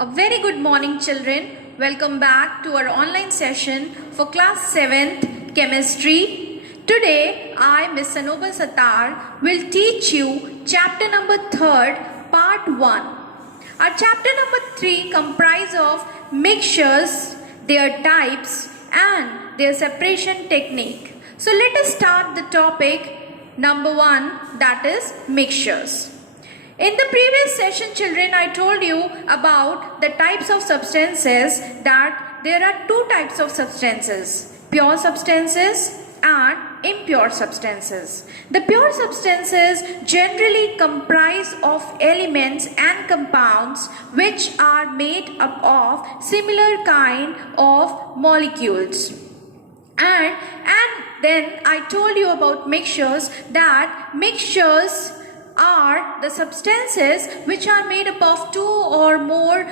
A very good morning, children. Welcome back to our online session for class 7th chemistry. Today, I, Miss Sanoba Satar, will teach you chapter number 3rd, part 1. Our chapter number 3 comprises of mixtures, their types and their separation technique. So let us start the topic number 1, that is mixtures. In the previous session, children, I told you about the types of substances, that there are two types of substances, pure substances and impure substances. The pure substances generally comprise of elements and compounds which are made up of similar kind of molecules. And then I told you about mixtures, that mixtures are the substances which are made up of two or more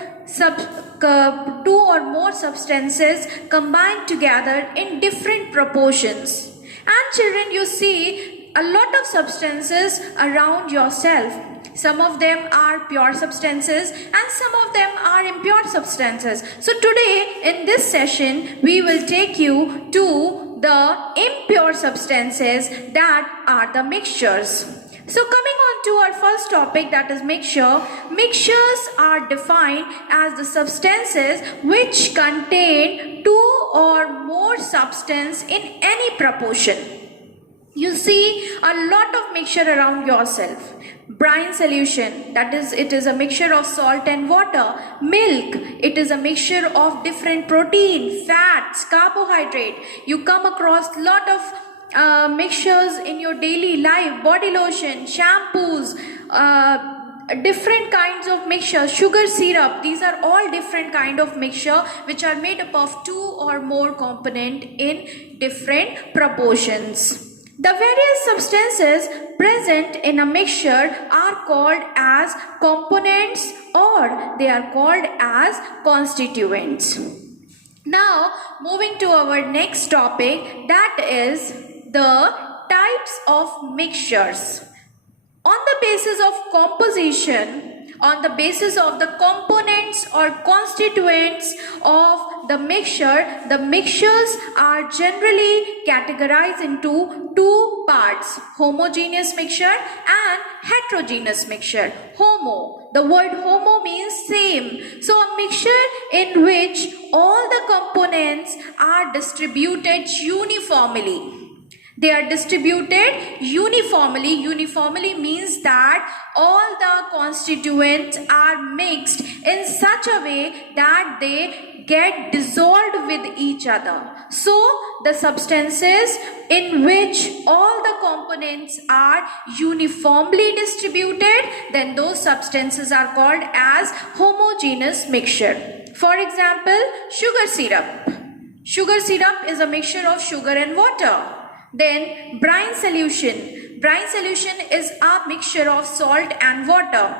substances combined together in different proportions. And children, you see a lot of substances around yourself. Some of them are pure substances and some of them are impure substances. So today in this session we will take you to the impure substances, that are the mixtures. So coming on to our first topic, that is mixture. Mixtures are defined as the substances which contain two or more substance in any proportion. You see a lot of mixture around yourself. Brine solution, that is, it is a mixture of salt and water. Milk, it is a mixture of different protein, fats, carbohydrate. You come across lot of mixtures in your daily life. Body lotion, shampoos, different kinds of mixture, sugar syrup, these are all different kind of mixture which are made up of two or more component in different proportions. The various substances present in a mixture are called as components or they are called as constituents. Now moving to our next topic, that is the types of mixtures. On the basis of composition, on the basis of the components or constituents of the mixtures are generally categorized into two parts, homogeneous mixture and heterogeneous mixture. Homo, the word homo means same. So a mixture in which all the components are distributed uniformly. They are distributed uniformly. Uniformly means that all the constituents are mixed in such a way that they get dissolved with each other. So the substances in which all the components are uniformly distributed, then those substances are called as homogeneous mixture. For example, sugar syrup. Sugar syrup is a mixture of sugar and water. Then brine solution. Brine solution is a mixture of salt and water.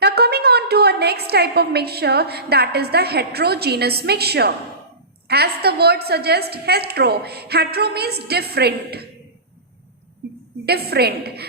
Now coming on to our next type of mixture, that is the heterogeneous mixture. As the word suggests, hetero. Hetero means different.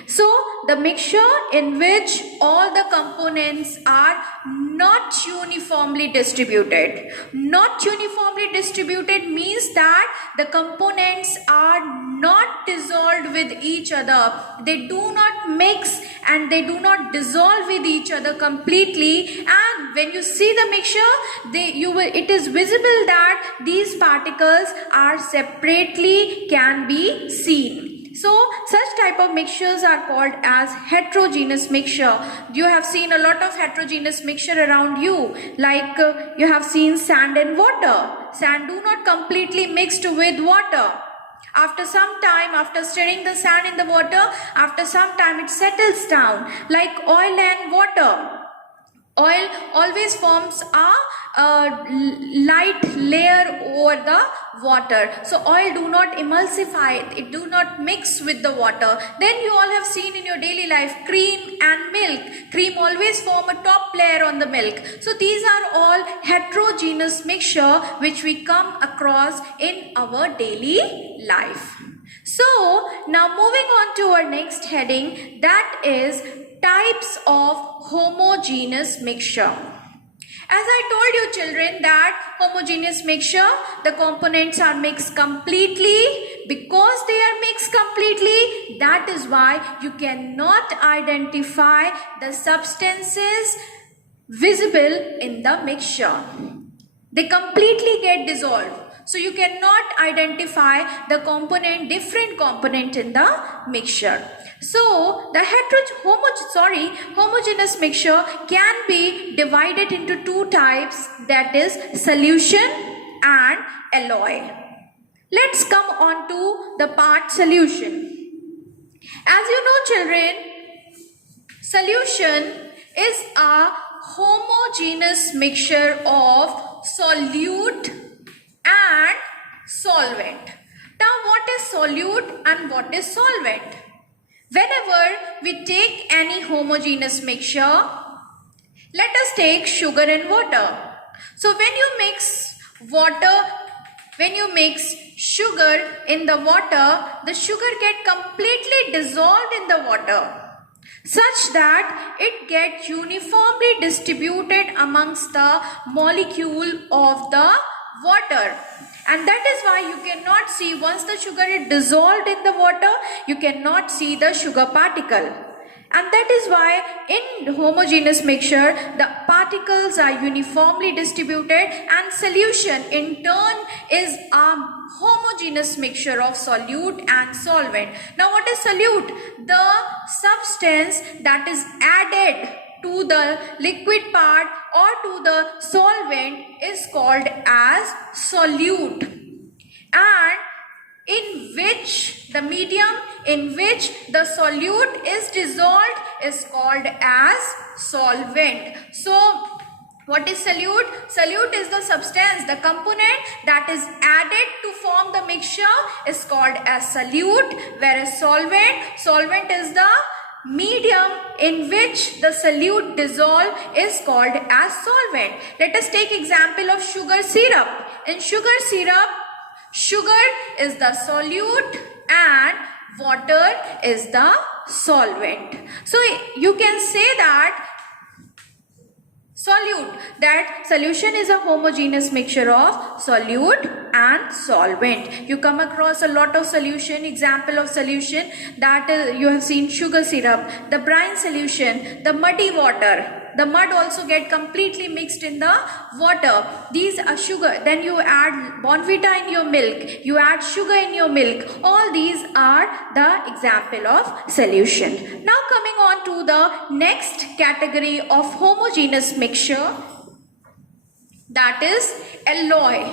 So the mixture in which all the components are not uniformly distributed. Not uniformly distributed means that the components are not dissolved with each other. They do not mix and they do not dissolve with each other completely, and when you see the mixture, it is visible that these particles are separately can be seen. So such type of mixtures are called as heterogeneous mixture. You have seen a lot of heterogeneous mixture around you, like you have seen sand and water. Sand do not completely mixed with water. After some time, after stirring the sand in the water, after some time it settles down, like oil and water. Oil always forms a light layer over the water. So oil do not emulsify, it do not mix with the water. Then you all have seen in your daily life cream and milk. Cream always form a top layer on the milk. So these are all heterogeneous mixture which we come across in our daily life. So now moving on to our next heading, that is types of homogeneous mixture. As I told you children that homogeneous mixture, the components are mixed completely. Because they are mixed completely, that is why you cannot identify the substances visible in the mixture. They completely get dissolved. So you cannot identify the different component in the mixture. So the homogeneous mixture can be divided into two types, that is solution and alloy. Let's come on to the part solution. As you know children, solution is a homogeneous mixture of solute and solvent. Now what is solute and what is solvent? Whenever we take any homogeneous mixture, let us take sugar and water. So when you mix sugar in the water, the sugar get completely dissolved in the water, such that it gets uniformly distributed amongst the molecule of the water. And that is why you cannot see, once the sugar is dissolved in the water, you cannot see the sugar particle. And that is why in homogeneous mixture, the particles are uniformly distributed, and solution in turn is a homogeneous mixture of solute and solvent. Now what is solute? The substance that is added to the liquid part or to the solvent is called as solute, and in which the medium in which the solute is dissolved is called as solvent. So what is solute? Solute is the substance, the component that is added to form the mixture is called as solute, whereas solvent is the medium in which the solute dissolve is called as solvent. Let us take example of sugar syrup. In sugar syrup, sugar is the solute and water is the solvent. So you can say that solution is a homogeneous mixture of solute and solvent. You come across a lot of solution, example of solution, that is, you have seen sugar syrup, the brine solution, the muddy water. The mud also get completely mixed in the water. These are sugar. Then you add Bonvita in your milk. You add sugar in your milk. All these are the example of solution. Now coming on to the next category of homogeneous mixture, that is alloy.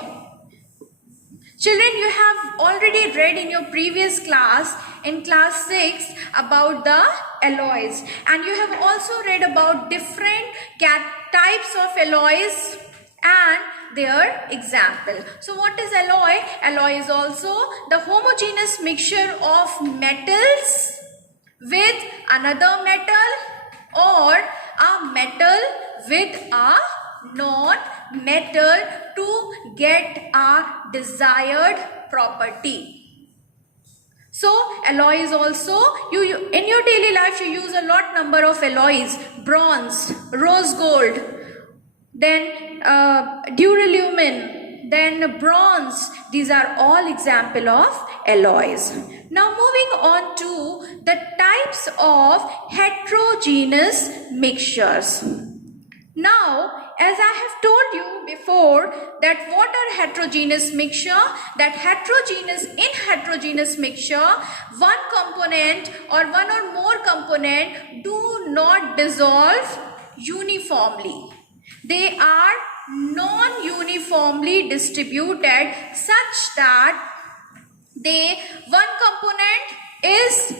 Children, you have already read in your previous class, in class 6, about the alloys, and you have also read about different types of alloys and their example. So what is alloy? Alloy is also the homogeneous mixture of metals with another metal, or a metal with a non-metal to get a desired property. So alloy is also, you in your daily life you use a lot number of alloys: bronze, rose gold, then duralumin, then bronze. These are all example of alloys. Now moving on to the types of heterogeneous mixtures. Now, as I have told you before, that what are heterogeneous mixture? That in heterogeneous mixture, one component or one or more component do not dissolve uniformly. They are non-uniformly distributed, such that one component is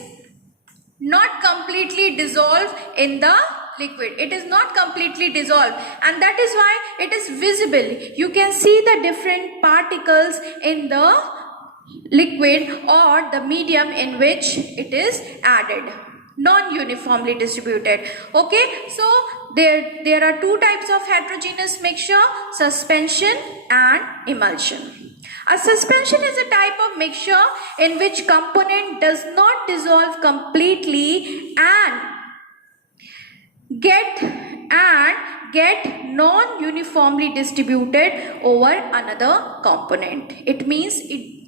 not completely dissolved in the liquid. It is not completely dissolved, and that is why it is visible. You can see the different particles in the liquid or the medium in which it is added. Non-uniformly distributed. Okay, so there are two types of heterogeneous mixture: suspension and emulsion. A suspension is a type of mixture in which component does not dissolve completely and get non-uniformly distributed over another component. It means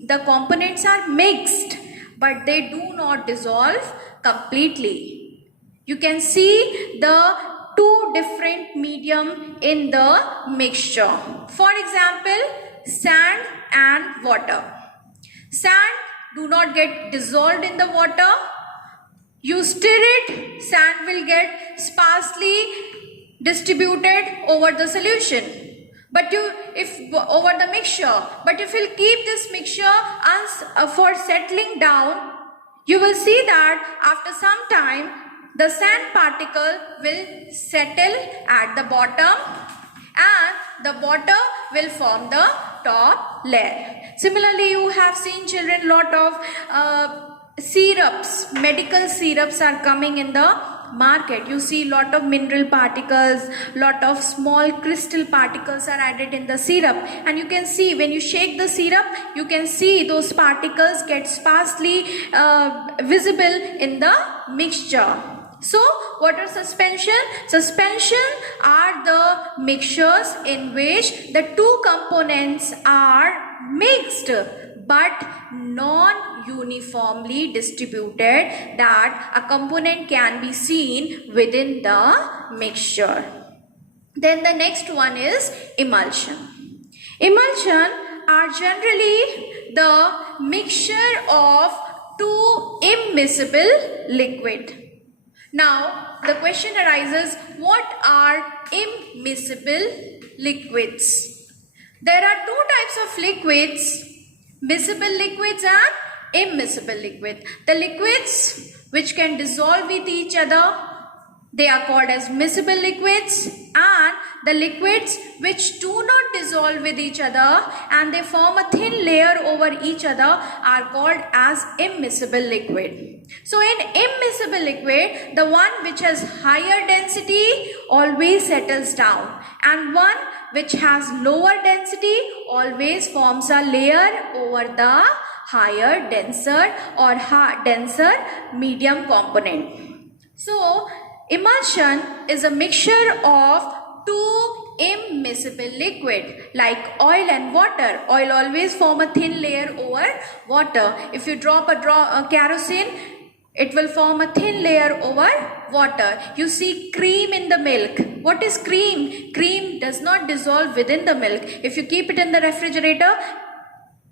the components are mixed, but they do not dissolve completely. You can see the two different medium in the mixture. For example, sand and water. Sand do not get dissolved in the water. You stir it, sand will get sparsely distributed over the solution. But over the mixture. But if you keep this mixture for settling down, you will see that after some time the sand particle will settle at the bottom and the water will form the top layer. Similarly, you have seen children, lot of syrups, medical syrups are coming in the market. You see lot of mineral particles, lot of small crystal particles are added in the syrup, and you can see when you shake the syrup, you can see those particles get sparsely visible in the mixture. So water suspension are the mixtures in which the two components are mixed but non-uniformly distributed, that a component can be seen within the mixture. Then the next one is emulsion. Emulsion are generally the mixture of two immiscible liquid. Now the question arises, what are immiscible liquids? There are two types of liquids, miscible liquids and immiscible liquid. The liquids which can dissolve with each other, they are called as miscible liquids, and the liquids which do not dissolve with each other and they form a thin layer over each other are called as immiscible liquid. So in immiscible liquid, the one which has higher density always settles down, and one which has lower density always forms a layer over the higher, denser medium component. So emulsion is a mixture of two immiscible liquid like oil and water. Oil always form a thin layer over water. If you drop a kerosene, it will form a thin layer over water. You see cream in the milk. What is cream? Cream does not dissolve within the milk. If you keep it in the refrigerator,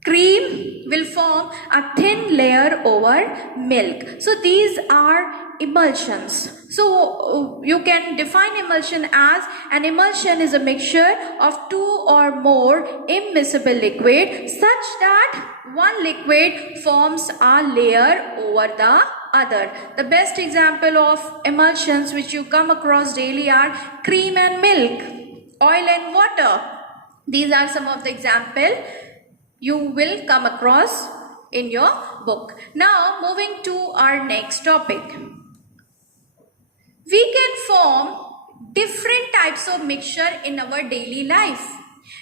cream will form a thin layer over milk. So these are emulsions. So you can define emulsion as an emulsion is a mixture of two or more immiscible liquid such that one liquid forms a layer over the other. The best example of emulsions which you come across daily are cream and milk, oil and water. These are some of the examples you will come across in your book. Now moving to our next topic. We can form different types of mixture in our daily life.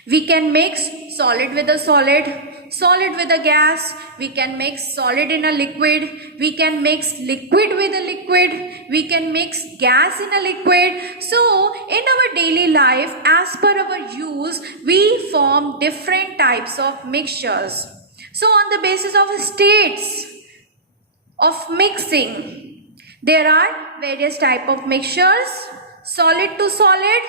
We can mix solid with a solid, solid with a gas, we can mix solid in a liquid, we can mix liquid with a liquid, we can mix gas in a liquid. So in our daily life, as per our use, we form different types of mixtures. So on the basis of states of mixing, there are various types of mixtures. Solid to solid,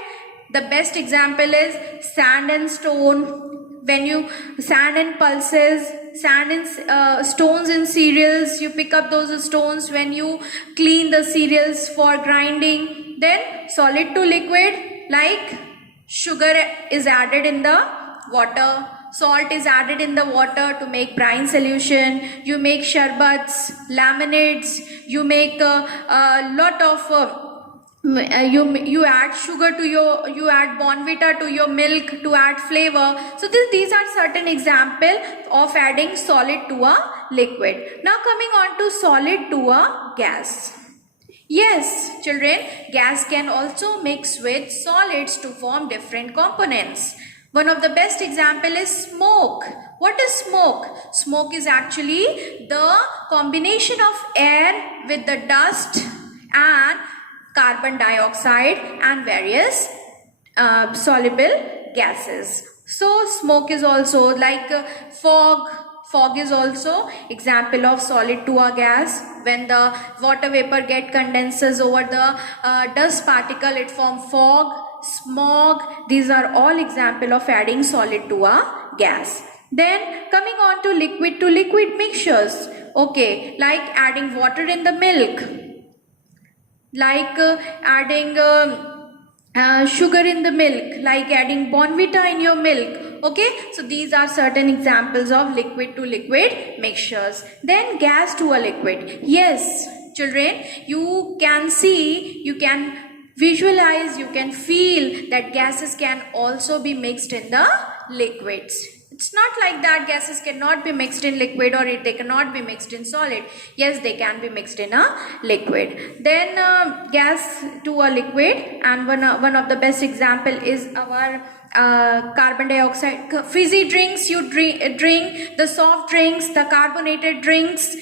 the best example is sand and stone. When sand and pulses, sand and stones in cereals, you pick up those stones when you clean the cereals for grinding. Then solid to liquid, like sugar is added in the water, salt is added in the water to make brine solution. You make sherbats, laminates, you make a lot of you add sugar to you add Bonvita to your milk to add flavor. So these are certain examples of adding solid to a liquid. Now coming on to solid to a gas. Yes, children, gas can also mix with solids to form different components. One of the best example is smoke. What is smoke? Smoke is actually the combination of air with the dust and carbon dioxide and various soluble gases. So smoke is also like fog. Fog is also example of solid to a gas. When the water vapor get condenses over the dust particle, it form fog, smog. These are all example of adding solid to a gas. Then coming on to liquid mixtures. Okay, like adding water in the milk, like adding sugar in the milk, like adding Bonvita in your milk. Okay, so these are certain examples of liquid to liquid mixtures. Then gas to a liquid. Yes, children, you can see, you can visualize, you can feel that gases can also be mixed in the liquids. It's not like that gases cannot be mixed in liquid or they cannot be mixed in solid. Yes, they can be mixed in a liquid. Then gas to a liquid, and one of the best example is our carbon dioxide. Fizzy drinks you drink, the soft drinks, the carbonated drinks,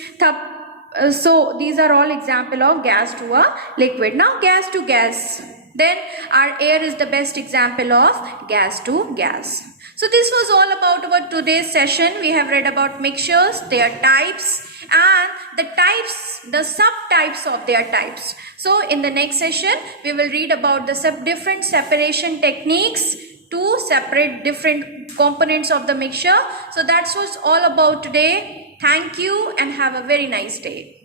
so these are all example of gas to a liquid. Now gas to gas. Then our air is the best example of gas to gas. So this was all about our today's session. We have read about mixtures, their types, and the subtypes of their types. So in the next session, we will read about the different separation techniques to separate different components of the mixture. So that's what's all about today. Thank you and have a very nice day.